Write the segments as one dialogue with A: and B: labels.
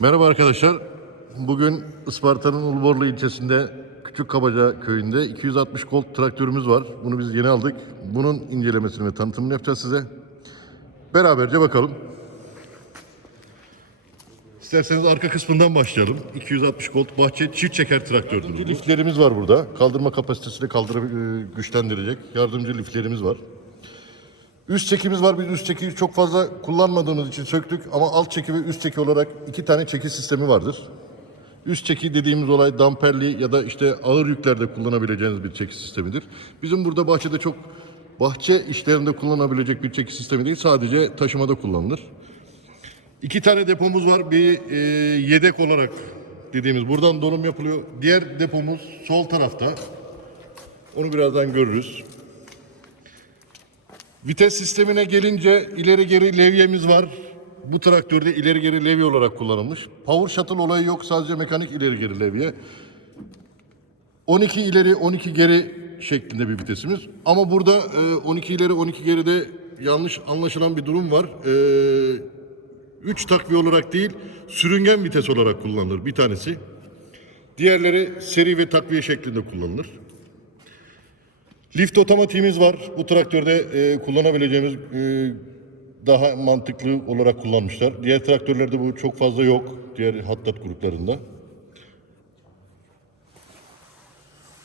A: Merhaba arkadaşlar. Bugün Isparta'nın Uluborlu ilçesinde Küçük Kabaca köyünde 260 Colt traktörümüz var. Bunu biz yeni aldık. Bunun incelemesini ve tanıtımını yapacağız size. Beraberce bakalım. İsterseniz arka kısmından başlayalım. 260 Colt bahçe çift çeker traktörümüz. Liflerimiz var burada. Kaldırma kapasitesini kaldıra, e, güçlendirecek yardımcı liflerimiz var. Üst çekimiz var. Biz üst çekiyi çok fazla kullanmadığımız için söktük ama alt çeki ve üst çeki olarak iki tane çeki sistemi vardır. Üst çeki dediğimiz olay damperli ya da işte ağır yüklerde kullanabileceğiniz bir çeki sistemidir. Bizim burada bahçede çok bahçe işlerinde kullanabilecek bir çeki sistemi değil. Sadece taşımada kullanılır. İki tane depomuz var. Bir e, yedek olarak dediğimiz buradan dolum yapılıyor. Diğer depomuz sol tarafta. Onu birazdan görürüz. Vites sistemine gelince ileri geri levyemiz var. Bu traktörde ileri geri levye olarak kullanılmış. Power shuttle olayı yok sadece mekanik ileri geri levye. 12 ileri 12 geri şeklinde bir vitesimiz. Ama burada e, 12 ileri 12 geride yanlış anlaşılan bir durum var. 3 takviye olarak değil sürüngen vites olarak kullanılır bir tanesi. Diğerleri seri ve takviye şeklinde kullanılır. Lift otomatiğimiz var. Bu traktörde e, kullanabileceğimiz e, daha mantıklı olarak kullanmışlar. Diğer traktörlerde bu çok fazla yok. Diğer hattat gruplarında.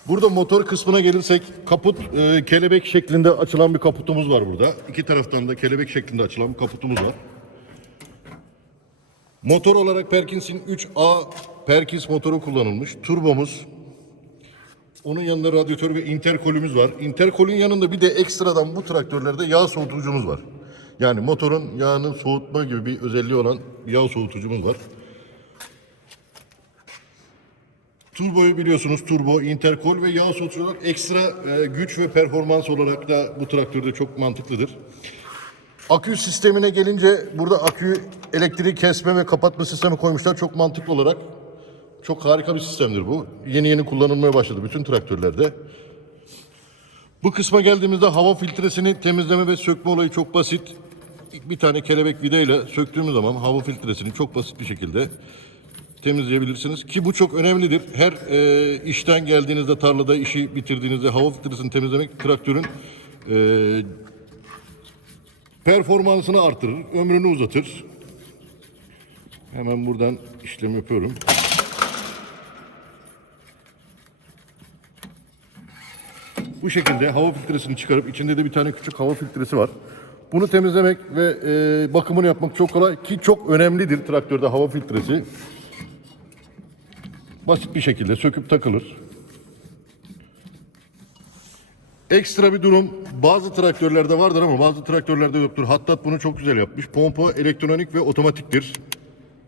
A: Burada motor kısmına gelirsek kaput e, kelebek şeklinde açılan bir kaputumuz var burada. İki taraftan da kelebek şeklinde açılan bir kaputumuz var. Motor olarak Perkins'in 3A Perkins motoru kullanılmış. Turbomuz, onun yanında radyatör ve interkolümüz var. Interkolün yanında bir de ekstradan bu traktörlerde yağ soğutucumuz var. Yani motorun yağını soğutma gibi bir özelliği olan yağ soğutucumuz var. Turboyu biliyorsunuz turbo, interkol ve yağ soğutucu olarak ekstra e, güç ve performans olarak da bu traktörde çok mantıklıdır. Akü sistemine gelince burada akü elektriği kesme ve kapatma sistemi koymuşlar. Çok mantıklı olarak çok harika bir sistemdir bu. Yeni yeni kullanılmaya başladı bütün traktörlerde. Bu kısma geldiğimizde hava filtresini temizleme ve sökme olayı çok basit. Bir tane kelebek vidayla söktüğümüz zaman hava filtresini çok basit bir şekilde temizleyebilirsiniz. Ki bu çok önemlidir. Her e, işten geldiğinizde tarlada işi bitirdiğinizde hava filtresini temizlemek traktörün e, performansını artırır, ömrünü uzatır. Hemen buradan işlem yapıyorum. Bu şekilde hava filtresini çıkarıp içinde de bir tane küçük hava filtresi var. Bunu temizlemek ve e, bakımını yapmak çok kolay ki çok önemlidir traktörde hava filtresi. Basit bir şekilde söküp takılır. Ekstra bir durum bazı traktörlerde vardır ama bazı traktörlerde yoktur. Hattat bunu çok güzel yapmış. Pompa elektronik ve otomatiktir.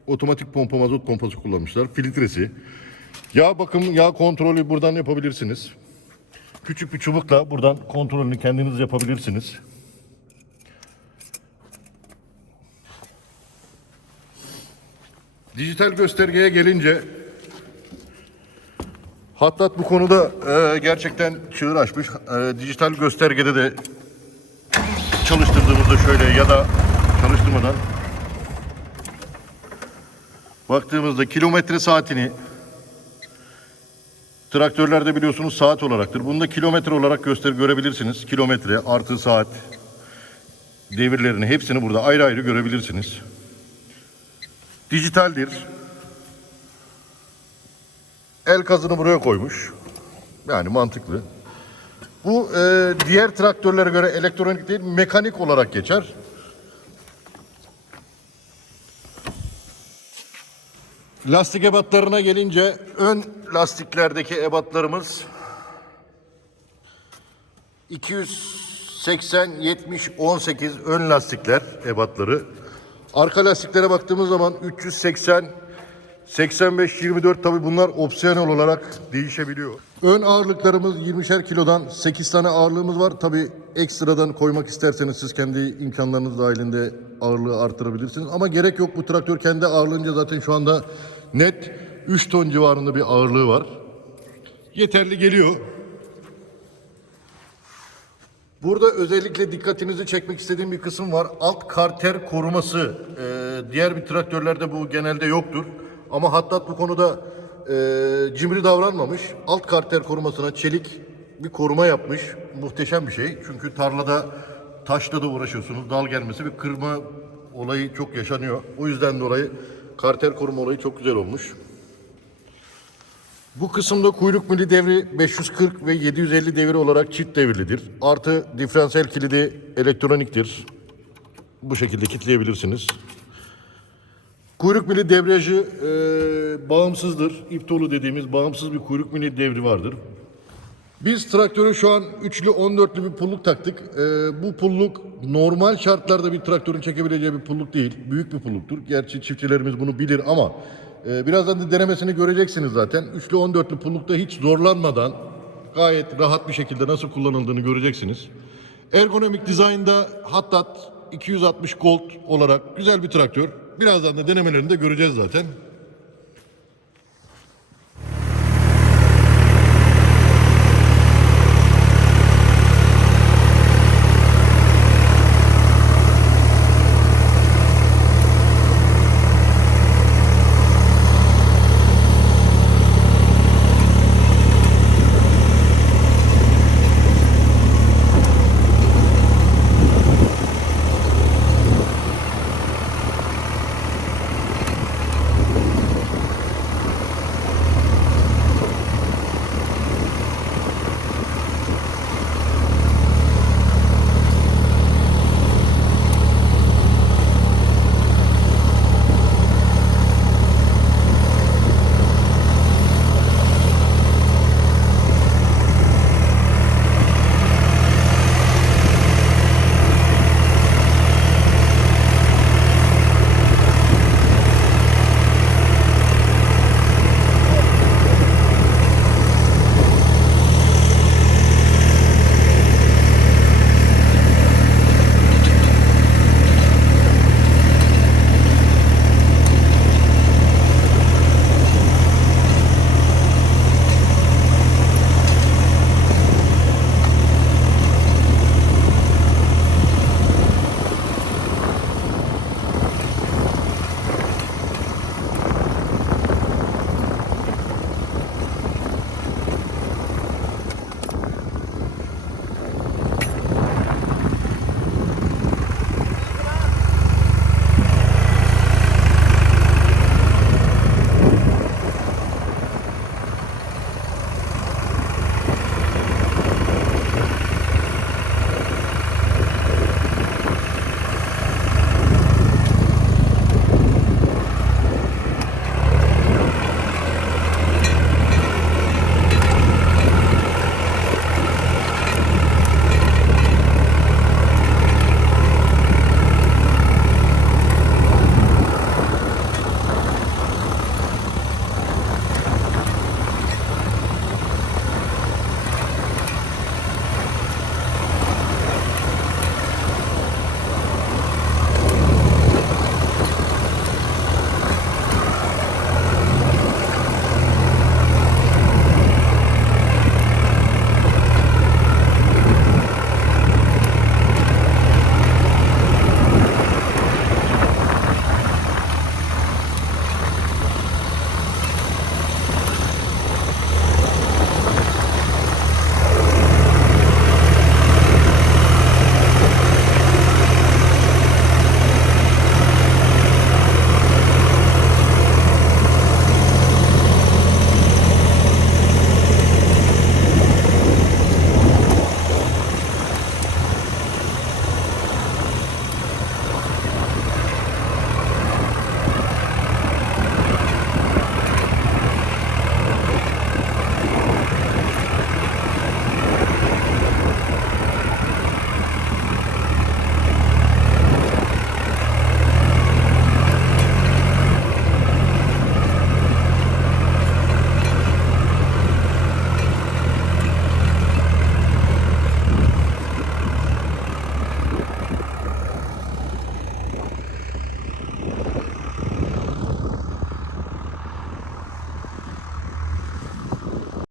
A: Otomatik pompa mazot pompası kullanmışlar. Filtresi. Yağ bakım, yağ kontrolü buradan yapabilirsiniz. Küçük bir çubukla buradan kontrolünü kendiniz yapabilirsiniz. Dijital göstergeye gelince Hattat bu konuda e, gerçekten çığır açmış. E, dijital göstergede de çalıştırdığımızda şöyle ya da çalıştırmadan baktığımızda kilometre saatini traktörlerde biliyorsunuz saat olaraktır. Bunu da kilometre olarak göster görebilirsiniz. Kilometre artı saat devirlerini hepsini burada ayrı ayrı görebilirsiniz. Dijitaldir. El kazını buraya koymuş. Yani mantıklı. Bu e, diğer traktörlere göre elektronik değil, mekanik olarak geçer. Lastik ebatlarına gelince ön lastiklerdeki ebatlarımız 280 70 18 ön lastikler ebatları. Arka lastiklere baktığımız zaman 380 85-24 tabi bunlar opsiyonel olarak değişebiliyor. Ön ağırlıklarımız 20'şer kilodan 8 tane ağırlığımız var. Tabi ekstradan koymak isterseniz siz kendi imkanlarınız dahilinde ağırlığı artırabilirsiniz. Ama gerek yok bu traktör kendi ağırlığınca zaten şu anda net 3 ton civarında bir ağırlığı var. Yeterli geliyor. Burada özellikle dikkatinizi çekmek istediğim bir kısım var. Alt karter koruması. Ee, diğer bir traktörlerde bu genelde yoktur. Ama Hattat bu konuda e, cimri davranmamış. Alt karter korumasına çelik bir koruma yapmış. Muhteşem bir şey. Çünkü tarlada taşla da uğraşıyorsunuz. Dal gelmesi ve kırma olayı çok yaşanıyor. O yüzden dolayı karter koruma olayı çok güzel olmuş. Bu kısımda kuyruk mili devri 540 ve 750 devir olarak çift devirlidir. Artı diferansiyel kilidi elektroniktir. Bu şekilde kilitleyebilirsiniz. Kuyruk mili debriyajı e, bağımsızdır. İptolu dediğimiz bağımsız bir kuyruk mili devri vardır. Biz traktörü şu an üçlü 14'lü bir pulluk taktık. E, bu pulluk normal şartlarda bir traktörün çekebileceği bir pulluk değil. Büyük bir pulluktur. Gerçi çiftçilerimiz bunu bilir ama e, birazdan da denemesini göreceksiniz zaten. Üçlü 14'lü pullukta hiç zorlanmadan gayet rahat bir şekilde nasıl kullanıldığını göreceksiniz. Ergonomik dizaynda Hattat 260 Gold olarak güzel bir traktör. Birazdan da denemelerini de göreceğiz zaten.